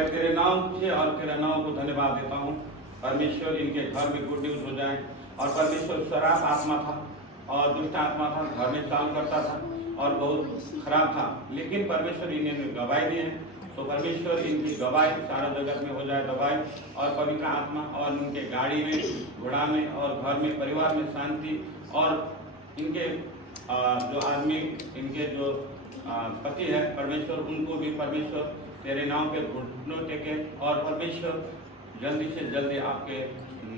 मैं तेरे नाम से और तेरे नाम को धन्यवाद देता हूँ। परमेश्वर इनके घर में गुड न्यूज हो जाए। और परमेश्वर शराब आत्मा था और दुष्ट आत्मा था, घर में चाल करता था और बहुत खराब था, लेकिन परमेश्वर इन्हें गवाही दिए। तो परमेश्वर इनकी गवाही सारा जगत में हो जाए दवाई, और पवित्र आत्मा और इनके गाड़ी में, घोड़ा में और घर में, परिवार में शांति, और इनके जो आदमी, इनके जो पति है परमेश्वर, उनको भी परमेश्वर तेरे नाम के घुटनों टेके, और परमेश्वर जल्दी से जल्दी आपके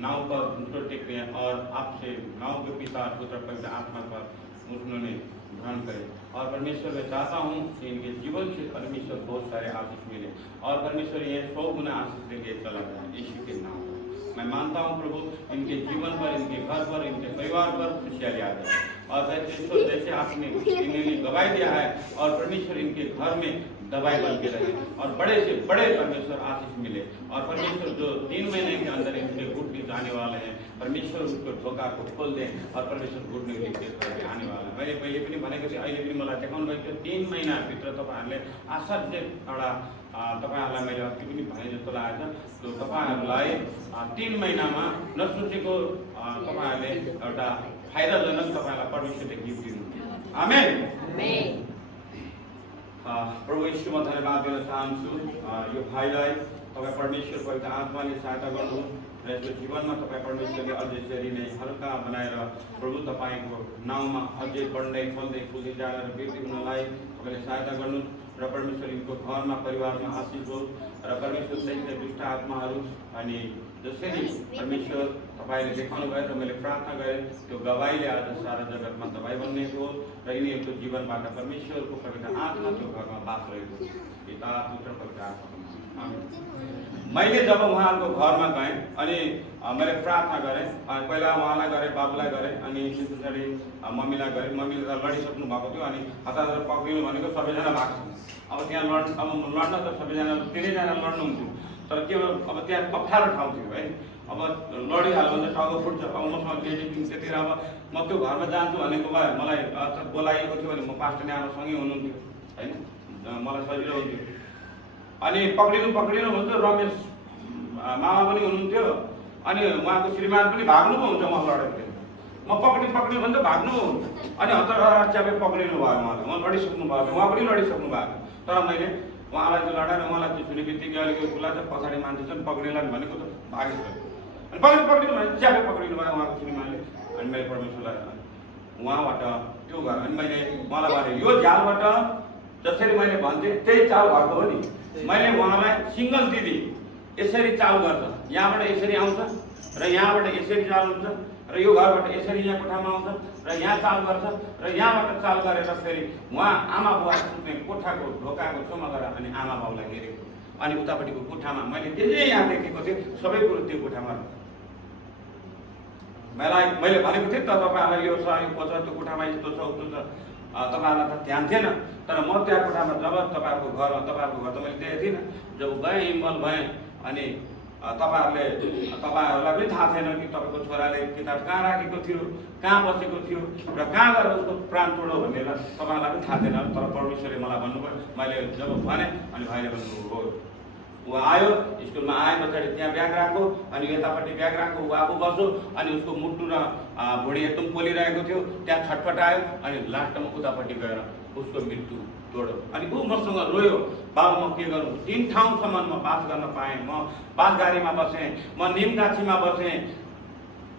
नाव पर घुटनों टेके और आपसे नाव के पिता पुत्र पवित्र आत्मा पर उन्होंने ग्रहण करे। और परमेश्वर मैं चाहता हूँ कि इनके जीवन से परमेश्वर बहुत सारे आशीष मिले, और परमेश्वर ये 100 गुना आशीष देके चला जाए यीशु के नाम पर। मैं मानता हूँ प्रभु इनके जीवन पर, इनके घर पर, इनके परिवार पर खुशियाली आ जाए। और परमेश्वर जैसे आपने इन्हें गवाही दिया है, और परमेश्वर इनके घर में दवाई बन के रहे और बड़े से बड़े परमेश्वर आशीष मिले। और परमेश्वर जो 3 महीने के अंदर इनके घुटने जाने वाले हैं, परमेश्वर उसको ढोका को खोल दें और परमेश्वर घुटने लेके आने वाला है। मैले पहिले पनि भनेको थिएँ, अहिले पनि मलाई देखाउनु भएको थियो। 3 महिनाभित्र तपाईँहरूले असाध्य एउटा तपाईँहरूलाई मैले अघि पनि भने जस्तो लागेको छ। त्यो तपाईँहरूलाई 3 महिनामा नसोचेको तपाईँहरूले एउटा फाइदाजनक तपाईँलाई परमेश्वरले गिफ्ट दिनुहुन्छ। आमेन। प्रभु यीशुमा धन्यवाद दिन चाहन्छु। यो भाइलाई तपाईँ परमेश्वर पवित्र आत्माले सहायता गर्नु र यसको जीवनमा तपाईँ परमेश्वरले अझै यसरी नै हल्का बनाएर प्रभु तपाईँको नाउँमा अझै बढ्दै फल्दै फुल्दै जान र वृद्धि हुनलाई तपाईँले सहायता गर्नु र परमेश्वर इनको घरमा परिवारमा आशीष होस् र परमेश्वर सहित दुष्ट आत्माहरू अनि जसरी परमेश्वर तपाईँले देखाउनु भयो र मैले प्रार्थना गरेँ त्यो गवाहीले आज सारा जगतमा दबाई बन्ने हो र यिनीहरूको जीवनबाट परमेश्वरको पवित्र आत्मा त्यो घरमा बास रहेको पिता पुत्र पवित्र आत्मा। मैले जब उहाँहरूको घरमा गएँ अनि मैले प्रार्थना गरेँ, पहिला उहाँलाई गरेँ, बाबुलाई गरेँ, अनि त्यसपछि मम्मीलाई गरेँ। मम्मीले त लडिसक्नु भएको थियो, अनि हतार पक्रिनु भनेको सबैजना भएको छ। अब त्यहाँ लड्न त सबैजना 3जना लड्नुहुन्थ्यो, तर के अब त्यहाँ अप्ठ्यारो ठाउँ थियो है। अब लडिहाल्यो भने त टाउको फुट्छ। अब मसँग लेडी त्यतिखेर अब म त्यो घरमा जान्छु भनेको भए मलाई बोलाइएको थियो भने म पास्टर नै आमासँगै हुनुहुन्थ्यो होइन, मलाई सजिलो हुन्थ्यो। अनि पक्रिनु भन्छ, रमेश मामा पनि हुनुहुन्थ्यो, अनि उहाँको श्रीमान पनि भाग्नु पो हुन्छ। उहाँ लडेको म पक्रिनु भने त भाग्नु, अनि हतार च्यापे पक्रिनु भयो उहाँले। उहाँ लडिसक्नु भएको थियो, उहाँ पनि लडिसक्नु भएको, तर मैले उहाँलाई चाहिँ लडाएर उहाँलाई चाहिँ छुने बित्तिकै अलिकति उसलाई चाहिँ पछाडि मान्छे चाहिँ पक्रिनलाई भनेको त भागेको। अनि पक्रिनु भने च्यापे पक्रिनु भयो उहाँको श्रीमानले। अनि मैले परमेश्वरलाई उहाँबाट त्यो घर, अनि मैले उहाँलाई भने यो झालबाट जसरी मैले भन्थेँ त्यही चाल भएको हो नि। मैले उहाँलाई सिङ्गल दिदी यसरी चाल गर्छ, यहाँबाट यसरी आउँछ र यहाँबाट यसरी चाल हुन्छ र यो घरबाट यसरी यहाँ कोठामा आउँछ र यहाँ चाल गर्छ र यहाँबाट चाल गरेर फेरि उहाँ आमा बुवा सुत्ने कोठाको ढोकाको छेउमा गएर अनि आमा बाउलाई हेरेको, अनि उतापट्टिको कोठामा मैले जे जे यहाँ देखेको थिएँ सबै कुरो त्यो कोठामा। मैले भनेको थिएँ त तपाईँहरूलाई यो छ, यो पछि त्यो कोठामा यस्तो छ उस्तो छ, तपाईँहरूलाई त ध्यान थिएन। तर म त्यहाँ कोठामा जब तपाईँहरूको घर त मैले देखेको थिइनँ। जब गएँ इन्भल्भ भएँ अनि तपाईँहरूलाई पनि थाहा थिएन कि तपाईँको छोराले किताब कहाँ राखेको थियो, कहाँ बसेको थियो र कहाँ गएर उसको प्राण तोडो भनेर तपाईँहरूलाई पनि थाहा थिएन। तर परमेश्वरले मलाई भन्नुभयो। मैले जब भने अनि भाइले भन्नुभयो हो, ऊ आयो, स्कुलमा आए पछाडि त्यहाँ ब्याग राख्यो, अनि यतापट्टि ब्याग राख्यो, ऊ आफू बस्यो, अनि उसको मुटु र भुँडी एकदम पोलिरहेको थियो, त्यहाँ छटपटायो, अनि लास्टमा उतापट्टि गएर उसको मृत्यु तोड्यो। अनि ऊ मसँग रोयो, बाबु म के गरौँ। 3 ठाउँसम्म म बास गर्न पाएँ। म बास गाडीमा बसेँ, म निम गाछीमा बसेँ,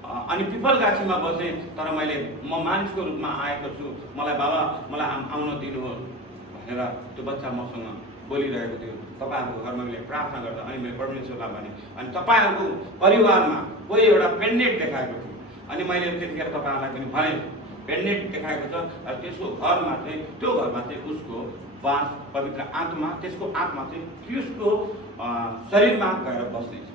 अनि पिपल गाछीमा बसेँ, तर म मानिसको रूपमा आएको छु, मलाई बाबा मलाई आउन दिनुहोस् भनेर त्यो बच्चा मसँग बोलिरहेको थियो। तपाईँहरूको घरमा मैले प्रार्थना गर्दा अनि मैले परमेश्वरलाई भने, अनि तपाईँहरूको परिवारमा कोही एउटा पेन्डेन्ट देखाएको थियो, अनि मैले त्यतिखेर तपाईँहरूलाई पनि भने पेन्डेन्ट देखाएको छ र त्यसको घरमा चाहिँ त्यो घरमा चाहिँ उसको बास पवित्र आत्मा, त्यसको आत्मा चाहिँ त्यसको शरीरमा गएर बस्नेछ।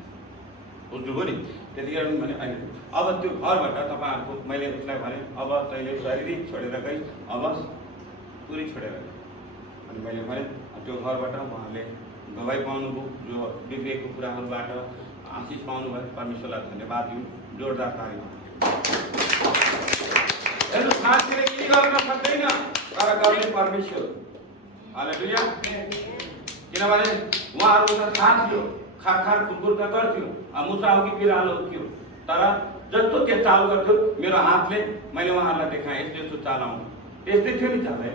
बुझ्नुभयो नि? त्यतिखेर पनि भने अहिले अब त्यो घरबाट तपाईँहरूको मैले उसलाई भने अब तैँले शारीरिक छोडेर गइस्, अब पुरै छोडेर गइस्। अनि मैले भने त्यो घरबाट उहाँले गवाई पाउनुभयो, जो बिग्रेको कुराहरूबाट आशिष पाउनुभयो। परमेश्वरलाई धन्यवाद दिउँ, जोरदार तारीफ। हेर्नु, साथीले के गर्न सक्दैन तर गर्ने परमेश्वर। हालेलुया। किनभने उहाँहरू त खान्थ्यो, खार खुरखुर गर्थ्यो, मुसा हो कि बिरालो थियो, तर जस्तो त्यो चाल गर्थ्यो मेरो हातले मैले उहाँहरूलाई देखाएँ यस्तो यस्तो चाल आउँछ। त्यस्तै थियो नि चाल है,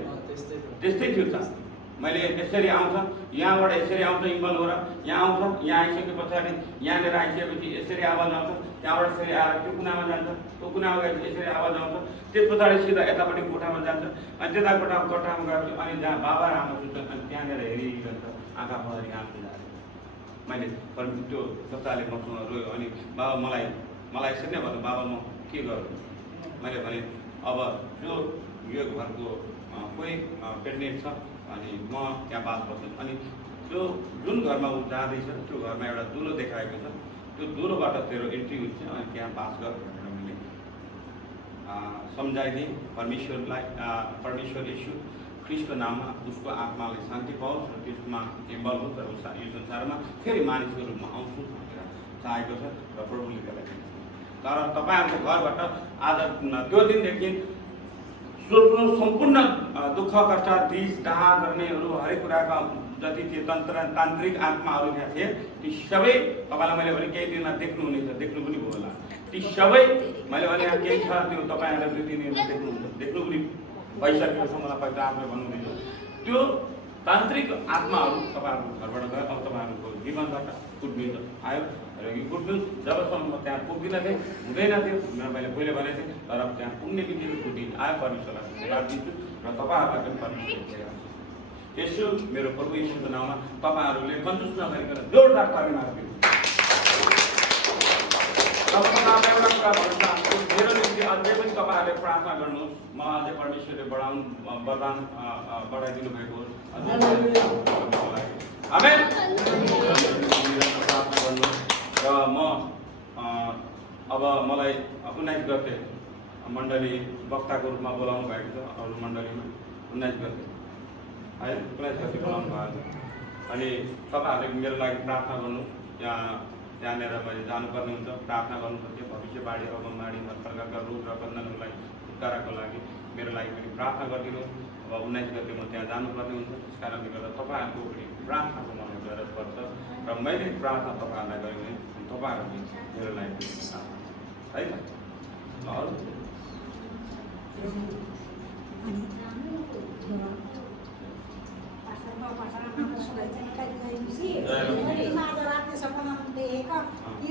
त्यस्तै थियो चाल। मैले यसरी आउँछ, यहाँबाट यसरी आउँछ इम्बल हो र यहाँ आउँछ, यहाँ आइसके पछाडि यहाँनिर आइसकेपछि यसरी आवाज आउँछ, त्यहाँबाट यसरी आएर त्यो कुनामा जान्छ, त्यो कुनामा गएपछि यसरी आवाज आउँछ, त्यस पछाडि सिधा यतापट्टि कोठामा जान्छ, अनि त्यता कोठामा गएपछि अनि जहाँ बाबा र आमा सुत्छ अनि त्यहाँनिर हेरिरहन्छ, आँखा भरि आँसु जान्छ। मैले त्यो बच्चाले मसँग रोयो, अनि बाबा मलाई यसरी नै भन्नु, बाबा म के गरौँ? मैले भने अब यो घरको कोही प्रेग्नेन्ट छ अनि म त्यहाँ बास बस्छु, अनि त्यो जुन घरमा ऊ जाँदैछ त्यो घरमा एउटा दुलो देखाएको छ, त्यो दुलोबाट तेरो इन्ट्री हुन्छ अनि त्यहाँ बास गर भनेर मैले सम्झाइदिएँ। परमेश्वर यीशु ख्रिस्टको नाममा उसको आत्माले शान्ति पाओस् र त्यसमा इम्बल होस् र उस यो संसारमा फेरि मानिसको रूपमा आउँछु भनेर चाहेको छ र प्रभुले त्यसलाई दिन्छ। तर तपाईँहरूको घरबाट आज त्यो दिनदेखि सोच्नु सम्पूर्ण दुःख कष्ट रिस डाहा गर्नेहरू हरेक कुराका जति त्यो तान्त्रिक आत्माहरू त्यहाँ थिए ती सबै तपाईँलाई मैले भने केही दिनमा देख्नुहुनेछ, देख्नु पनि भयो होला। ती सबै मैले भने यहाँ केही छ त्यो तपाईँहरूलाई 2-3 दिनमा देख्नुहुन्छ, देख्नु पनि भइसकेको छ। मलाई पहिला आफूले भन्नुहुँदैछ त्यो तान्त्रिक आत्माहरू तपाईँहरूको घरबाट गयो, अब तपाईँहरूको जीवनबाट गुड न्युज आयो र यो गुड न्युज जबसम्म म त्यहाँ पुग्दिनँ थिएँ हुँदैन थियो, मैले पहिले भनेको थिएँ, तर त्यहाँ पुग्ने बित्तिकै गुड न्युज आयो। परमेश्वरलाई धन्यवाद दिन्छु र तपाईँहरूलाई पनि परमेश्वर यसो मेरो प्रभु यीशुको नाममा तपाईँहरूले कन्जुस नगरिकन जोरदार तालिम दिनु। एउटा कुरा भन्न चाहन्छु, मेरो निम्ति अझै पनि तपाईँहरूले प्रार्थना गर्नुहोस्, म अझै परमेश्वरले वरदान बढाइदिनु भएको होस्। आमेन। प्रार्थना गर्नुहोस् र म अब मलाई 19 गते मण्डली वक्ताको रूपमा बोलाउनु भएको छ। अरू मण्डलीमा 19 गते है 19 गते बोलाउनु भएको छ। अनि तपाईँहरूले मेरो लागि प्रार्थना गर्नु। त्यहाँनिर मैले जानुपर्ने हुन्छ, प्रार्थना गर्नुपर्छ। भविष्यवाणी अगमवाणी प्रकारका रोग र बन्धनको लागि छुटकाराको लागि मेरो लागि पनि प्रार्थना गरिदिनुहोस्। अब 19 गते म त्यहाँ जानुपर्ने हुन्छ, त्यस कारणले गर्दा तपाईँहरूको पनि प्रार्थनाको मलाई जरुरत पर्छ र मैले प्रार्थना तपाईँहरूलाई गरेँ भने तपाईँहरू मेरो लागि है त। अरू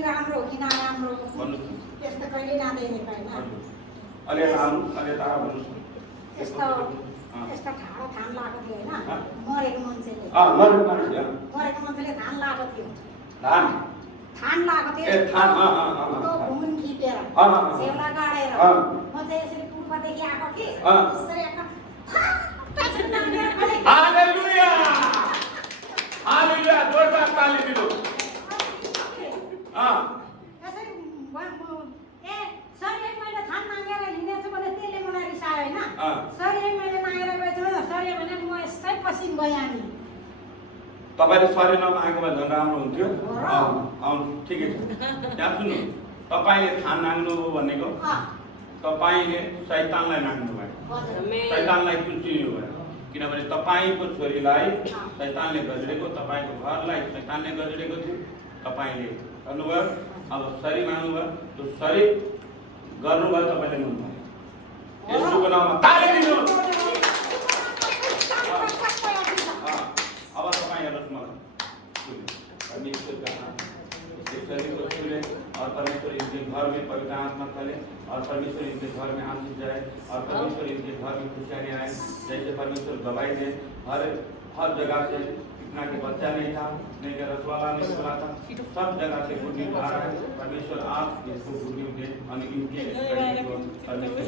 राम्रो कि नराम्रो त्यस्तो कहिले नदेखेको होइन। यस्तो ठाडो थान लगाएको थियो होइन, मरेको मान्छेले थान लगाएको थियो, थान लगाएको थियो घुमुन खिपेर सेउला गाडेर म चाहिँ यसरी पूर्वदेखि आएको थिएँ, यसरी हालेलुया हालेलुया जोरदार ताली दिनु। सरी मैले थान मागेर हिँडेछु भने त्यसले मलाई रिसायो होइन। सरी मैले मागेर गएछु, सरी भने म यसै पसिन गएँ हामी। तपाईँले सरी नमागेको भए झन् राम्रो हुन्थ्यो। ठिकै छ। यहाँ सुन्नु, तपाईँले थान माग्नु भनेको तपाईँले शैतानलाई माग्नु भयो, शैतानलाई कुल्चिनु भयो। किनभने तपाईँको छोरीलाई शैतानले गजडेको, तपाईँको घरलाई शैतानले गजडेको थियो, तपाईँले गर्नुभयो। अब सरी माग्नुभयो, त्यो सरी गर्नुभयो, तपाईँले माग्नुभयो। यसको नाममा ताली दिनु। अब तपाईँ हेर्नुहोस् मलाई परमेश्वरका शरीर को छूले और परमेश्वर इनके घर में पवित्र आत्मा चले और परमेश्वर इनके घर में आशीष जाए और परमेश्वर इनके घर में खुशियाँ आए। जैसे परमेश्वर गवाही दे, हर जगह से इतना कि बच्चा नहीं था, नहीं कि रसवाला नहीं खुला था, सब जगह से गुड न्यूज आ रहा है। परमेश्वर आप इसको गुड न्यूज दे और इनके परमेश्वर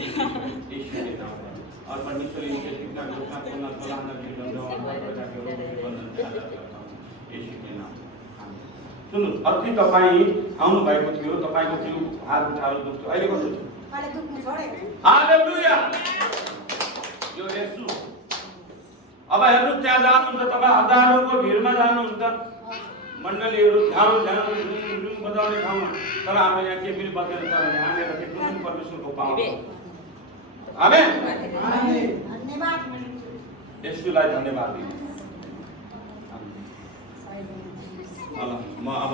यीशु के नाम पर और परमेश्वर इनके कितना घोषणा पूर्ण सलाह नबी यीशु के नाम। सुन्नु, अस्ति तपाईँ आउनु भएको थियो, तपाईँको जिउ हात उठाएर दुख्थ्यो, अहिले कस्तो छ? अहिले दुख्नु छोडेको। हालेलुया। यो येशू। अब हेर्नुहोस्, त्यहाँ जानुहुन्छ तपाईँ हजारौँको भिडमा जानुहुन्छ, मण्डलीहरू ध्यान बजाउने ठाउँमा, तर हाम्रो यहाँ के पनि बजेर तर यहाँनिर देख्नु पनि परमेश्वरको पावर। आमेन। धन्यवाद। येशूलाई धन्यवाद दिनु। ल म अब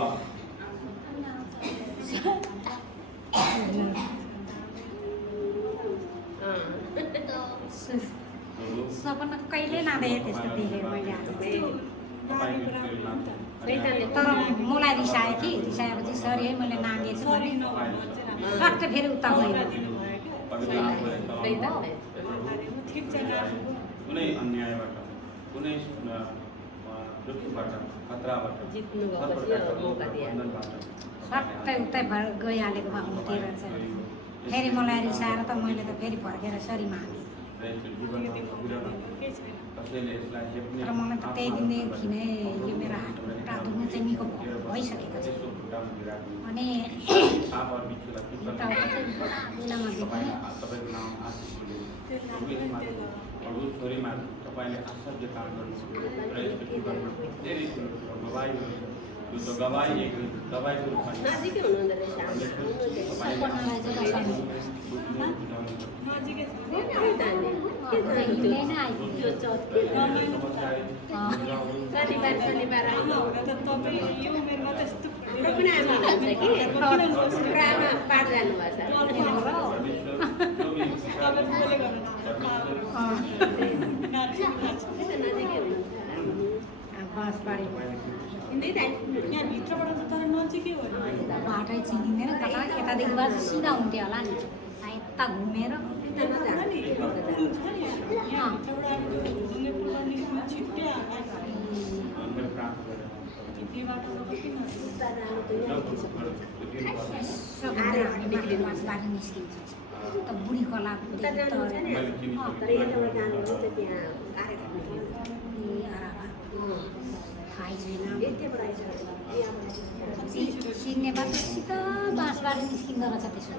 सपना कहिले नदेखे त्यस्तो देखेँ मैले आज तर मलाई रिसायो कि रिसाएपछि सरी है मैले नागेछु भने सट्ट फेरि उता गएर कुनै अन्यायबाट कुनै जोखिमबाट खतराबाट सट्टै उतै भएर गइहालेको भए हुन्थ्यो रहेछ फेरि मलाई रिसाएर त मैले त फेरि फर्केर सरी मागेँ तर मलाई त त्यही दिनदेखि नै यो मेरो हात खुट्टा दुख्नु चाहिँ निको भइसकेको छ अनि छोरीमा तपाईँले असाध्य काम गर्नुभयो र यसको जीवनमा धेरै गवाई एक दबाईको रूपमा बाटै चिनिँदैन कता यतादेखि बाद सिधा हुन्थ्यो होला नि यता घुमेर निस्किन्छ त बुढी कला सिन्ने बाटोसित बाँसबारी निस्किँदो रहेछ त्यसो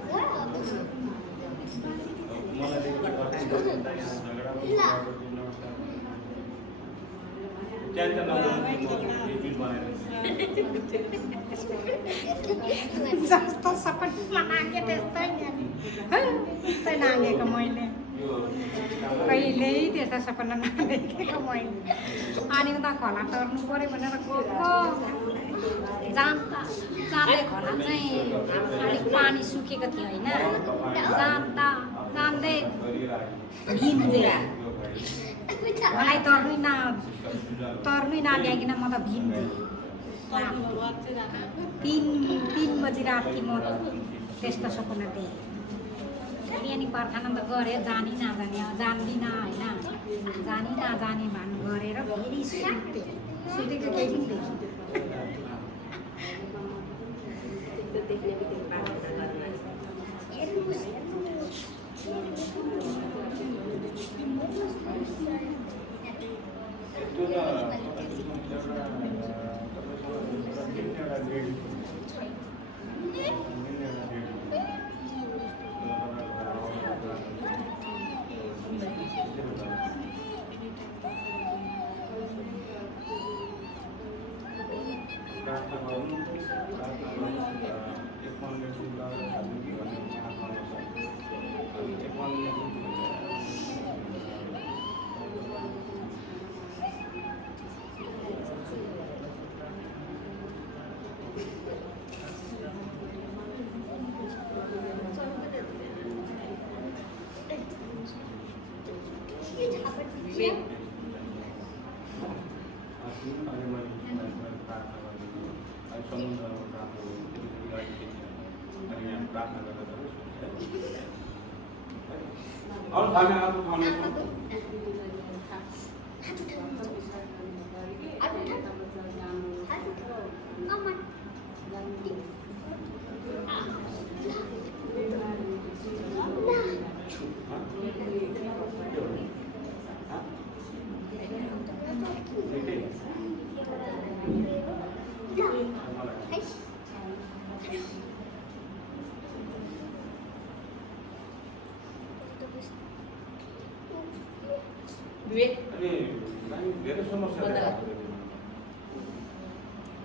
जस्तो सपना नागे त्यस्तै त्यस्तै नागेको मैले कहिल्यै त्यस्तो सपना नागेको मैले अनि उता खोला तर्नु पऱ्यो भनेर गएको जाँदै खोला चाहिँ अलिक पानी सुकेको थियो होइन जाँदै भिम्जे मलाई तर्नै नभ्याइकन म त भिम्जे 3 बजी राति म त्यस्तो सपना देखेँ अनि प्रार्थना त गरेँ जानी नजाने जान्दिनँ होइन जानी नजाने भन्नु गरेर फेरि सुतेको केही पनि और खाने आप खाने धेरै समस्या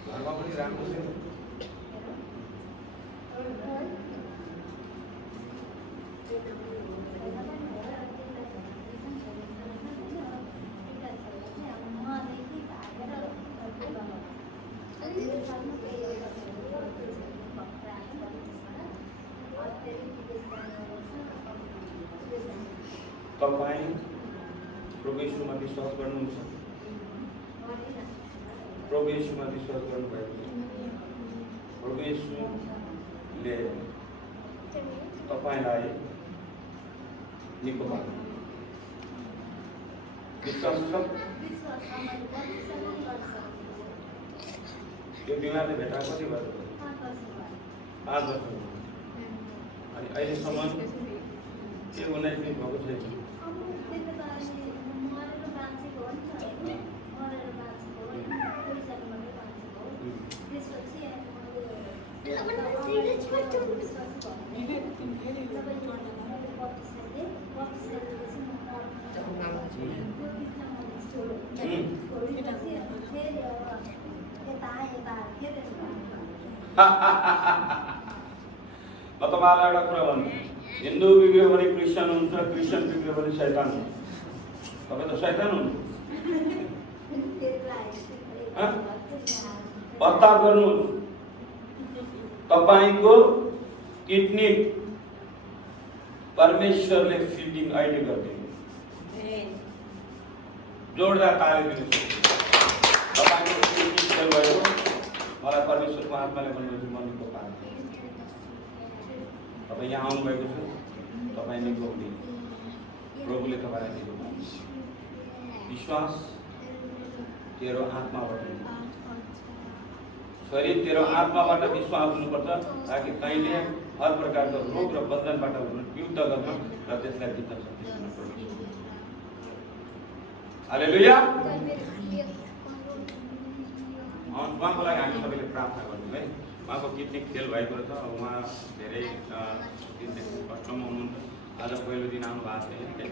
घरमा पनि राम्रो छ तपाईँ प्रभु येशूमा विश्वास गर्नुहुन्छ? प्रभु येशूमा विश्वास गर्नुभएको छ? प्रभु येशूले तपाईलाई निको पार्नु विश्वास छ? यो बिमारले भेटा कति भयो? 5 वर्ष भयो। अनि अहिलेसम्म के 19 दिन भएको छैन। म तपाईँलाई एउटा कुरा भन्छु, हिन्दू बिग्रियो भने क्रिस्चियन हुन्छ, क्रिस्चियन बिग्रियो भने शैतान हुन्छ। तपाईँ त शैतान हुनुहुन्छ। पत्ता गर्नु, तपाईँको किडनी परमेश्वरले फिल्डिङ अहिले गरिदिनु। जोडदार ताली दिनुहोस्। तपाईँको किडनी फेल भयो, मलाई परमेश्वरको आत्माले भन्नुहुन्छ म निको पार्नु। तपाईँ यहाँ आउनुभएको छ, तपाईँ निको हुने प्रभुले तपाईँलाई निको पार्नु। विश्वास तेरो आत्माबाट, शरीर तेरो आत्माबाट विश्वास हुनुपर्छ, ताकि तैँले हर प्रकारको रोग र बन्धनबाट युद्ध गर्न र त्यसलाई जित्न सक्छौ। हालेलुया। उहाँको लागि हामी सबैले प्रार्थना गर्छौँ है। उहाँको किडनी फेल भएको छ। अब उहाँ धेरै दिनदेखि कष्टमा हुनुहुन्छ। आज पहिलो दिन आउनु भएको छैन।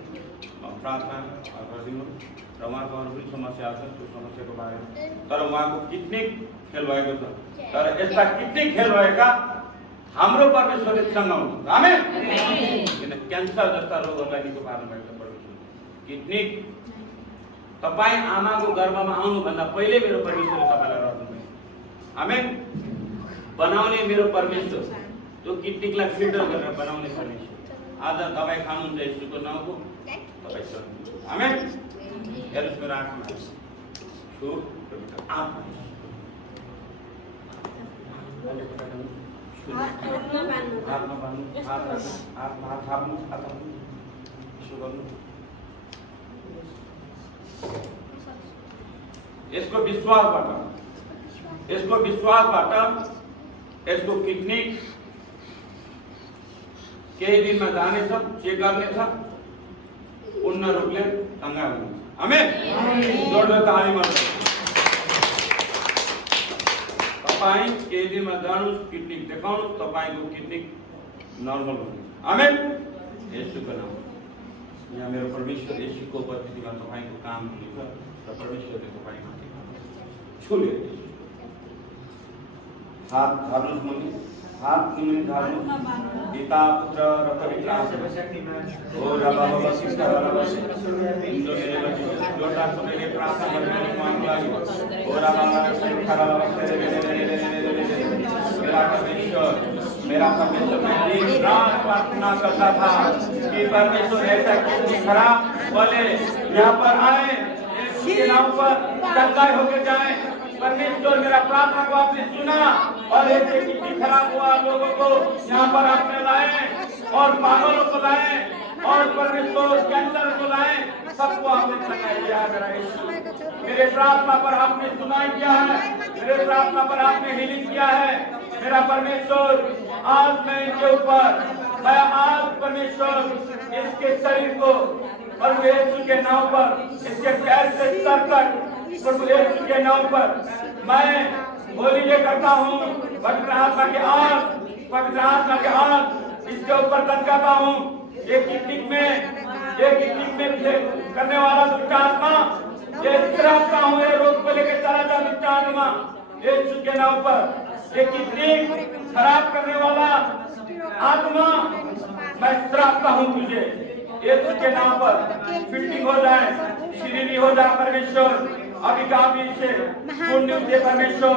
प्रार्थना गरिदिनु र उहाँको अरू पनि समस्या छ, त्यो समस्याको बारेमा। तर उहाँको किडनी फेल भएको छ। तर यस्ता किडनी फेल भएका हाम्रो परमेश्वरले चङ्गाउनु। आमेन। किन क्यान्सर जस्ता रोगहरूलाई निको पार्नु भएको छ परमेश्वर। किडनी तपाईँ आमाको गर्भमा आउनुभन्दा पहिले मेरो परमेश्वरले तपाईँलाई रोक्नुभयो। आमेन। बनाउने मेरो परमेश्वर, त्यो किडनीलाई फिल्टर गरेर बनाउने परमेश्वर। आज दबाई खानुहुन्छ यीशुको नाउँको, तपाईँ सक्नुहुन्छ। आमेन। हेर्नुहोस् मेरो आँखामा छु, आत्मा आत्मा बान्नु, हात राख्नु, आत्मा थाप्नु, हात राख्नु, यसो गर्नु। यसको विश्वासबाट यसको किडनी केही दिनमा जानेछ, चेक गर्नेछ, पूर्ण रूपले चङ्गा हुनेछ। आमेन। जोडदार ताली मार्नु। तपाईँ केही दिनमा जानुहोस्, किडनी देखाउनु, तपाईँको किडनी नर्मल हुनेछ। आमेन। येशूको नाम। यहाँ मेरो परमेश्वर येशूको उपस्थितिमा तपाईँको काम हुनेछ र परमेश्वरले तपाईँमाथि छुले। हात धार्नुहोस् मुनि, हात मुनि धार्नुहोस्। पिता, पुत्र र पवित्र आत्मा। ओ रबा बाबा सिस्टर रबा जोडदार सबैले प्रार्थना गर्नुहोस् उहाँको लागि। ओ रबा मेरा परमेश्वर मैं दिन रात प्रार्थना करता था कि परमेश्वर ऐसा किडनी खराब वाले यहाँ पर आए, इसके नाम पर चंगाई होकर जाए। परमेश्वर मेरा प्रार्थना को आपने सुना और ऐसे किडनी खराब हुआ लोगों को यहाँ पर आपने लाए और पागलों को लाए और परमेश्वर कैंसर को लाए, सबको आपने चंगाई किया है। मेरा यीशु, मेरे प्रार्थना पर आपने सुनाई किया है, मेरे प्रार्थना पर आपने हीलिंग किया है। मेरा परमेश्वर आज मैं इनके ऊपर, मैं आज परमेश्वर इसके शरीर को प्रभु यीशु के नाम पर, इसके पैर से सर तक प्रभु यीशु के नाम पर मैं होली करता हूँ। पवित्र आत्मा के आग, पवित्र आत्मा के आग इसके ऊपर दंगाता हूँ। ये किडनी में करने वाला दुष्ट आत्मा, ये श्रापता हूँ, ये रोग को लेकर चला जा दुष्ट आत्मा यीशु के नाम पर। ये किडनी खराब करने वाला आत्मा मैं श्रापता हूँ तुझे यीशु के नाम पर। फिल्टिंग हो जाए, श्रीनी हो जाए परमेश्वर, अभी का अभी से पुण्य दे परमेश्वर।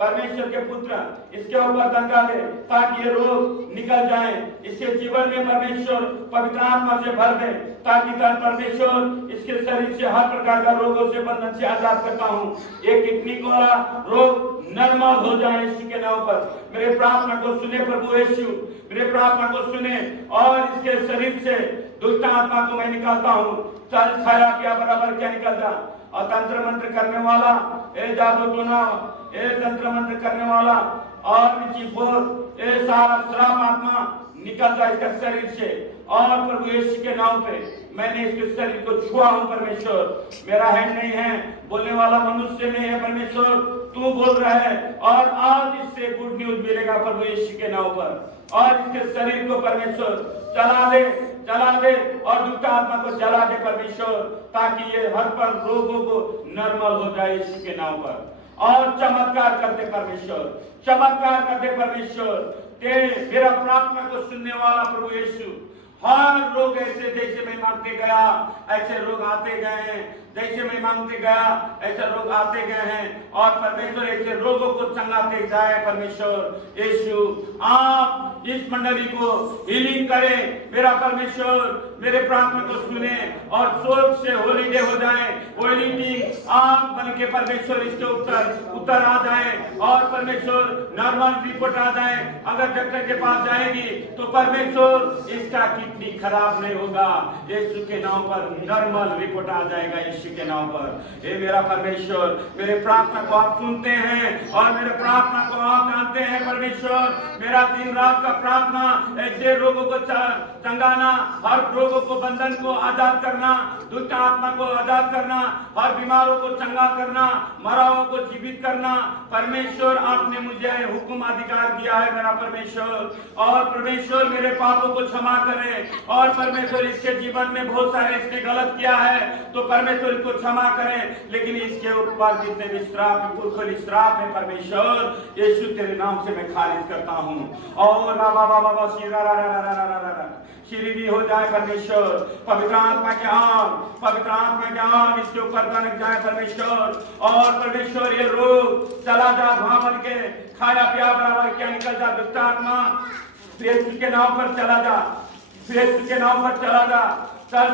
परमेश्वर के पुत्र इसके ऊपर दंगा दे ताकि ये रोग निकल जाए, इसके जीवन में परमेश्वर पवित्र आत्मा से भर दे ताकि परमेश्वर इसके शरीर से हर प्रकार का रोगों से बंधन से आजाद करता हूँ। एक किडनी वाला रोग नॉर्मल हो जाए यीशु के नाम पर। मेरे प्रार्थना को सुने प्रभु यीशु, मेरे प्रार्थना को सुने और इसके शरीर से दुष्ट आत्मा को मैं निकालता हूँ। चल खाया पिया बराबर क्या निकल जा। और तंत्र मंत्र करने वाला, ए जादू टोना, ए तंत्र मंत्र करने वाला और ए सारा श्राप आत्मा निकल जाए इसका शरीर से। और प्रभु यीशु के नाम पे मैंने इसके शरीर को छुआ हूं परमेश्वर। मेरा हैंड नहीं है, बोलने वाला मनुष्य नहीं है परमेश्वर, तू बोल रहा है। और आज इससे गुड न्यूज मिलेगा प्रभु यीशु के नाम पर। और इसके शरीर को परमेश्वर चला दे और दुष्ट आत्मा को जला दे परमेश्वर, ताकि ये हर पर रोगों को नॉर्मल हो जाए यीशु के नाम पर। और चमत्कार करते परमेश्वर, चमत्कार करते परमेश्वर। तेरे मेरा प्रार्थना को सुनने वाला प्रभु यीशु, हर रोग ऐसे जैसे मैं मांगते गया ऐसे रोग आते गए हैं, जैसे मैं मांगते गया ऐसे रोग आते गए हैं। और परमेश्वर ऐसे रोगों को चंगाते जाए परमेश्वर यीशु। आप इस मंडली को हीलिंग करें मेरा परमेश्वर, मेरे प्रार्थना को सुने और स्वर्ग से हॉलीडे हो जाए, हॉलीडे आप बन के परमेश्वर इसके उत्तर आ जाए और परमेश्वर नॉर्मल रिपोर्ट आ जाए। अगर डॉक्टर के पास जाएगी तो परमेश्वर इसका किडनी खराब नहीं होगा, यीशु के नाम पर नॉर्मल रिपोर्ट आ जाएगा यीशु के नाम पर। हे मेरा परमेश्वर, मेरे प्रार्थना को आप सुनते हैं और मेरे प्रार्थना को आप जानते हैं परमेश्वर। मेरा दिन रात का प्रार्थना ऐसे रोगों को चंगाना, हर रोगों को बंधन को आजाद करना, दुष्ट आत्मा को आजाद करना, हर बीमारों को चंगा करना, मराओं को जीवित करना। परमेश्वर आपने मुझे हुक्म अधिकार दिया है मेरा परमेश्वर। और परमेश्वर मेरे पापों को क्षमा करे और परमेश्वर इसके जीवन में बहुत सारे इसने गलत किया है तो परमेश्वर इसको क्षमा करें। लेकिन इसके ऊपर जितने भी श्राप पुरखोली श्राप है परमेश्वर यीशु तेरे नाम से मैं खारिज करता हूँ। और श्रीरी हो जाए परमेश्वर, पवित्र आत्मा के आग इसके ऊपर तनक जाए परमेश्वर। और परमेश्वर ये रोग चला जा, धुआं बन के खाया पिया बराबर क्या निकल जा। दुष्ट आत्मा यीशु के नाम पर चला जा, यीशु के नाम पर चला जा। चल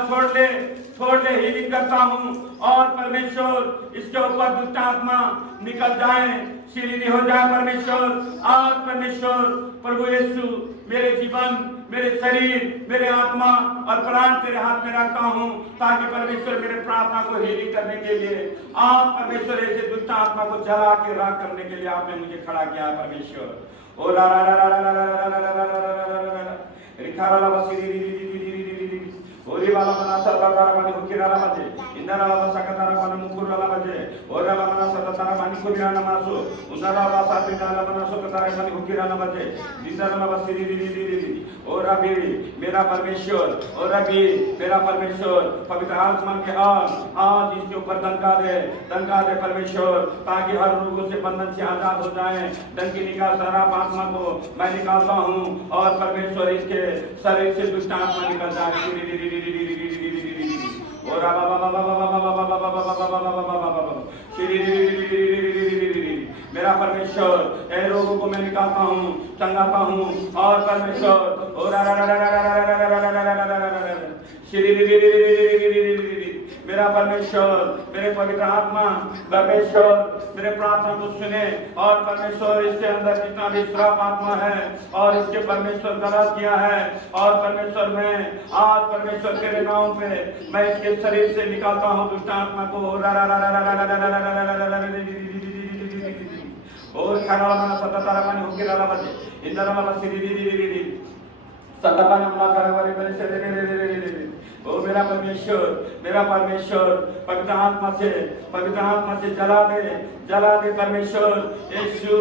छोड़ दे हीलिंग करता हूँ। और परमेश्वर इसके ऊपर दुष्ट आत्मा निकल जाए, श्रीरी हो जाए परमेश्वर। आज परमेश्वर प्रभु यीशु मेरे जीवन, मेरे शरीर, मेरे आत्मा और प्राण तेरे हाथ में रखता हूँ ताकि परमेश्वर मेरे प्रार्थना को हीलिंग करने के लिए आप परमेश्वर ऐसे दुष्ट आत्मा को जला के राख करने के लिए आपने मुझे खड़ा किया है परमेश्वर। ओ ला ला ला ला ला ला ला ला ला ला रिखारा ला ओरी वाला मना सरदारा माने हुकिरा ला मजे इंदरा वाला सकतारा माने मुकुरा ला मजे ओरा ला मना सरदारा माने कुबिरा ला मासो उंदरा वाला साबिना ला मना सकतारा माने हुकिरा ला मजे इंदरा ला बसी दी ओरा भी मेरा परमेश्वर, ओरा भी मेरा परमेश्वर। पवित्र आत्मा के आज इसके ऊपर दंगा दे परमेश्वर, ताकि हर रोगों से बंधन से आजाद हो जाए। डंकी निकाल शराब आत्मा को मैं निकालता हूँ और परमेश्वर इसके शरीर से दुष्ट आत्मा निकल जाए। मेरा परमेश्वर ऐ रोगों को मैं निकालता हूँ, चंगाता हूँ और परमेश्वर मेरा परमेश्वर, मेरे पवित्र आत्मा परमेश्वर मेरे प्रार्थना को सुने और परमेश्वर इसके अंदर जितना भी श्राप आत्मा है और इसके परमेश्वर गलत किया है और परमेश्वर में आज परमेश्वर तेरे नाम पे मैं इसके शरीर से निकालता हूँ दुष्ट आत्मा को। और खाना वाला सत्तारा माने होके लाला बजे इंदरा वाला सिरी सत्तारा नाम ला वाले मेरे से ओ मेरा परमेश्वर पवित्र आत्मा से जला दे परमेश्वर। यीशु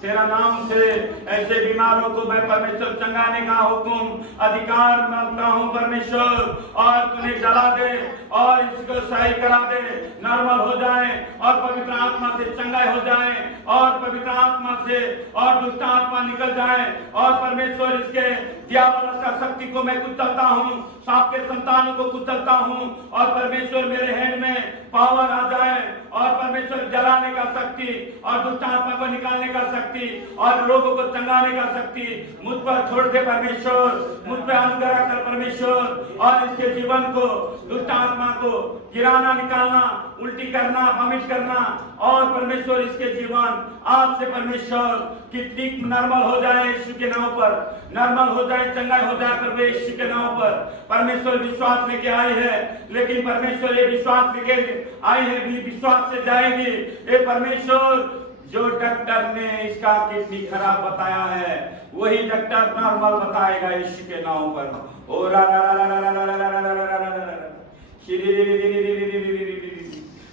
तेरा नाम से ऐसे बीमारों को मैं परमेश्वर चंगाने का हुक्म अधिकार मांगता हूँ परमेश्वर। और तूने जला दे और इसको सही करा दे, नॉर्मल हो जाए और पवित्र आत्मा से चंगाई हो जाए और पवित्र आत्मा से और दुष्ट आत्मा निकल जाए और परमेश्वर इसके दियावल का शक्ति को मैं कुचलता कुचलता हूँ, सांप के संतानों को कुचलता हूँ, और परमेश्वर मेरे हैंड में पावर आ जाए, और परमेश्वर जलाने का शक्ति, और दुष्ट आत्मा को निकालने का शक्ति, और लोगों को चंगाने का शक्ति मुझ पर छोड़ दे परमेश्वर, मुझ पर अनुग्रह कर परमेश्वर, और इसके जीवन को, दुष्ट आत्मा को गिराना, निकालना, उल्टी करना, वमिट करना, और परमेश्वर इसके जीवन आज से परमेश्वर कितनी नॉर्मल हो जाए यीशु के नाम पर, नॉर्मल हो जाए, चंगाई हो जाए प्रभु यीशु के नाम पर। परमेश्वर विश्वास लेके आई है, लेकिन परमेश्वर ये विश्वास लेके आई है, भी विश्वास से जाएगी। ये परमेश्वर जो डॉक्टर ने इसका किडनी खराब बताया है, वही डॉक्टर नॉर्मल बताएगा यीशु के नाम पर। ओ रा रा रा रा रा रा रा रा रा रा रा रा।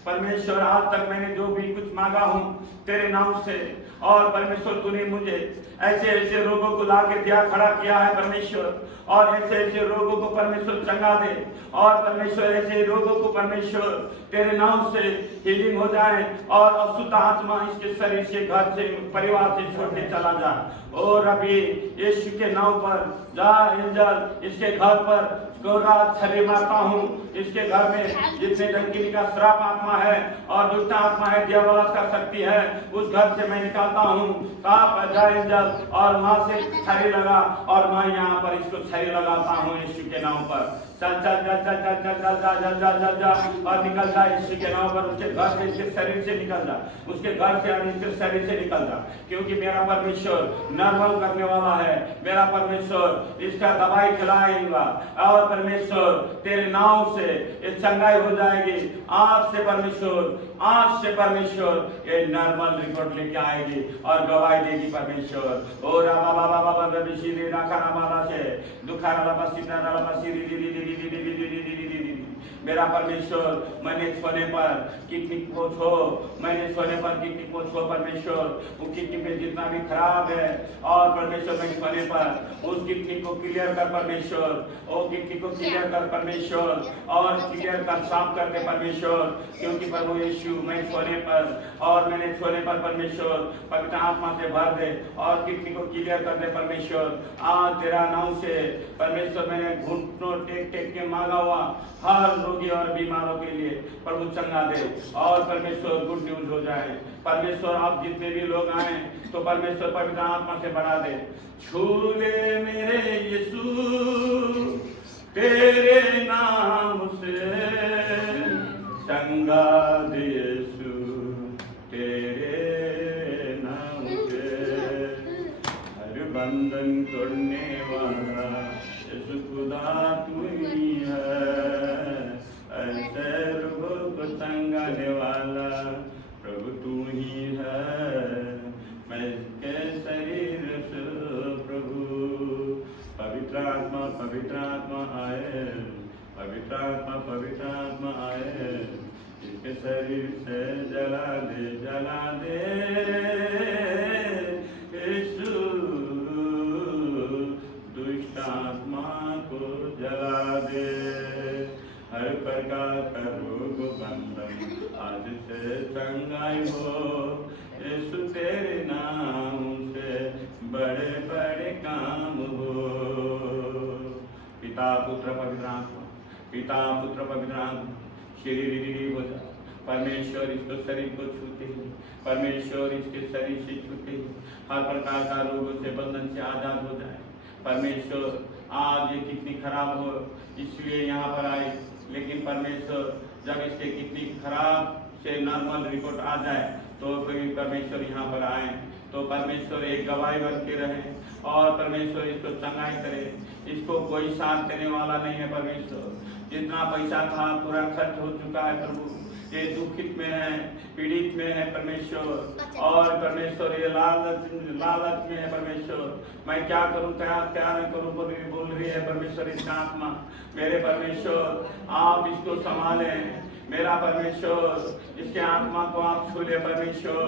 परमेश्वर आज तक मैंने जो भी कुछ मांगा हूँ तेरे नाम से, और परमेश्वर तूने मुझे ऐसे ऐसे रोगों को लाके दिया, खड़ा किया है परमेश्वर, और ऐसे ऐसे रोगों को परमेश्वर चंगा दे, और परमेश्वर ऐसे रोगों को परमेश्वर तेरे नाम से हीलिंग हो जाए, और अशुद्ध आत्मा इसके शरीर से, घर से, परिवार से छोड़ के चला जाए। और अभी यीशु के नाम पर जा एंजल इसके घर पर छड़ी मारता हूँ, इसके घर में जितने डंकिनी का श्राप आत्मा है और दुष्ट आत्मा है, दियावलस का शक्ति है, उस घर से मैं निकालता हूँ। साफ जा एंजल, और वहां से छड़ी लगा, और मैं यहाँ पर इसको छड़ी लगाता हूँ यीशु के नाम पर। चल चल चल चल चल चल चल चल चल चल चल जा, और निकल जा यीशु के नाम पर। उसके घर से, इसके शरीर से निकल जा, उसके घर से और इसके शरीर से निकल जा, क्योंकि मेरा परमेश्वर नॉर्मल करने वाला है। मेरा परमेश्वर इसका दवाई खिलाएगा, और परमेश्वर तेरे नाम से ये चंगाई हो जाएगी। आज से परमेश्वर, आज से परमेश्वर ये नॉर्मल रिपोर्ट लेके आएगी और गवाही देगी परमेश्वर। ओ रामा बाबा बाबा रबिशीरी राखा माला से दुखारा लबा सीना लबा सीरी दी दी दी दी दी दी दी दी दी। मेरा परमेश्वर, मैंने सोने पर किडनी को छो, मैंने सोने पर किडनी को छो परमेश्वर, वो किडनी में जितना भी खराब है, और परमेश्वर मैं सोने पर उस किडनी को क्लियर कर परमेश्वर, ओ किडनी को क्लियर कर परमेश्वर, और क्लियर कर, साफ कर दे परमेश्वर, क्योंकि प्रभु यीशु मैं सोने पर, और मैंने सोने पर परमेश्वर पवित्र आत्मा से भर दे, और किडनी को क्लियर कर दे परमेश्वर। आज तेरा नाम से परमेश्वर मैंने घुटनों टेक टेक के मांगा हुआ हर रोगी और बीमारों के लिए प्रभु चंगा दे, और परमेश्वर गुड न्यूज हो जाए। परमेश्वर आप जितने भी लोग आए तो परमेश्वर पवित्र आत्मा से बढ़ा दे। छू ले मेरे यीशु तेरे नाम से, चंगा दे यीशु तेरे नाम से, हर बंधन तोड़ने वाला यीशु खुदा तू ही है, ऐसे रूहों को चंगाने वाला प्रभु तू ही है। मैं के शरीर से प्रभु पवित्र आत्मा आए, पवित्र आत्मा आए, इसके शरीर से जला दे यीशु, दुष्ट आत्मा को जला दे। हर प्रकार का रोग बंधन आज से चंगाई हो, यीशु तेरे नाम से बड़े बड़े काम हो। पिता पुत्र पवित्र आत्मा, पिता पुत्र पवित्र आत्मा शरीर हो जाए। परमेश्वर इसको शरीर को छूते हैं, परमेश्वर इसके शरीर से छूते हैं, हर प्रकार का रोगों से, बंधन से आजाद हो जाए। परमेश्वर आज ये कितनी खराब हो इसलिए यहाँ पर आए, लेकिन परमेश्वर जब इसके कितनी खराब से नॉर्मल रिपोर्ट आ जाए तो परमेश्वर यहाँ पर आए, तो परमेश्वर एक गवाही बन के रहे, और परमेश्वर इसको चंगाई करे। इसको कोई साथ देने वाला नहीं है परमेश्वर, जितना पैसा था पूरा खर्च हो चुका है प्रभु, ये दुखित में है, पीड़ित में है परमेश्वर, और परमेश्वर ये लालच में है परमेश्वर। मैं क्या करूं, क्या न करूं बोल रही है परमेश्वर इसका आत्मा। मेरे परमेश्वर आप इसको संभालें, मेरा परमेश्वर इसके आत्मा को आप छू ले परमेश्वर,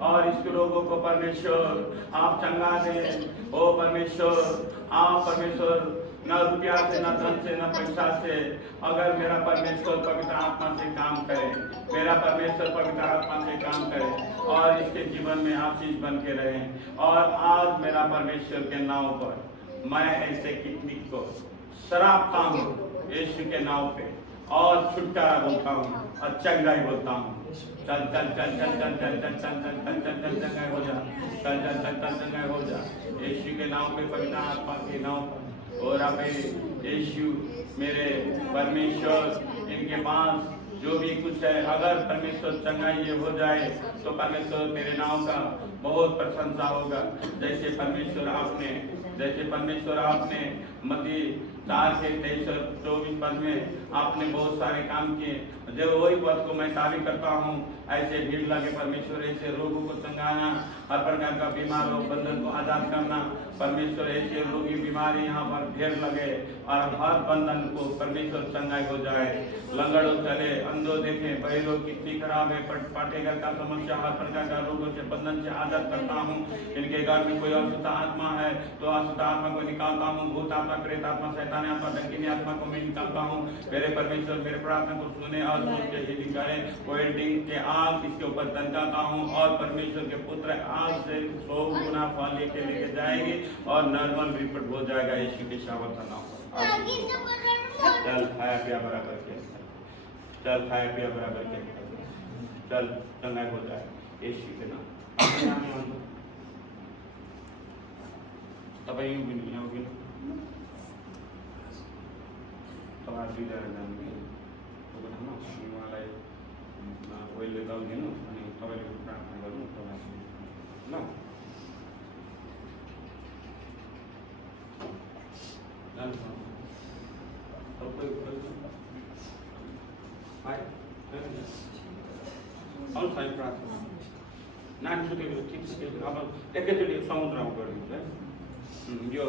और इसके लोगों को परमेश्वर आप चंगा दें। ओ परमेश्वर आप परमेश्वर न रुपया से, न धन से, न पैसा से, अगर मेरा परमेश्वर पवित्र आत्मा से काम करे, मेरा परमेश्वर पवित्र आत्मा से काम करे, और इसके जीवन में आशीष बन के रहे। और आज मेरा परमेश्वर के नाम पर मैं ऐसे किडनी को शराबता हूँ यीशु के नाम पे और छुटकारा बोलता हूँ और चंगाई बोलता हूँ। चल चल चल चल चल चल चल चल चल चल चल चल चंगाई हो जा, चल चल चल चल चंगाई हो जा यीशु के नाम पे, पवित्र आत्मा के नाम पर। और अब यीशु मेरे परमेश्वर इनके पास जो भी कुछ है, अगर परमेश्वर चंगाई ये हो जाए तो परमेश्वर मेरे नाम का बहुत प्रशंसा होगा। जैसे परमेश्वर आपने मत्ती 4:23-24 में आपने बहुत सारे काम किए, जब वही पद को मैं दावी करता हूँ, ऐसे भीड़ लगे परमेश्वर, ऐसे रोगों को चंगाना, हर प्रकार का बीमार हो बंधन को आजाद करना परमेश्वर, ऐसे रोगी बीमारी यहाँ पर ढेर लगे और हर बंधन को परमेश्वर चंगाई हो जाए। लंगड़ों चले, अंधों देखे, बहरों कितनी खराब है, पाटेगर का समस्या, हर प्रकार का रोगों से बंधन से आजाद करता हूँ। इनके घर में कोई अशुद्ध आत्मा है तो अशुद्ध आत्मा को निकालता हूँ, भूत आत्मा, प्रेत आत्मा, शैतान आत्मा, डंकिनी आत्मा को मैं निकालता हूँ। मेरे परमेश्वर मेरे प्रार्थना को सुने और सुन के हीलिंग करे। वेल्डिंग के आग इसके ऊपर दंडाता हूँ और परमेश्वर के पुत्र आज से 100 गुना फल लेके जाएंगे और नॉर्मल रिपोर्ट हो जाएगा यीशु के सामर्थ्य नाम पर। चल खाया पिया बराबर के, चल खाया पिया बराबर के, चल चंगाई हो जाए यीशु के नाम। तपाईँ यो पनि यहाँ पनि तपाईँ दुईजना जानु ठाउँमा अनि उहाँलाई ओइलले दलिदिनु अनि तपाईँले प्रार्थना गर्नु तपाईँ ल। प्रार्थना नानी सुतेको ठिक छ, अब एकैचोटि समुद्रमा गरिदिन्छ यो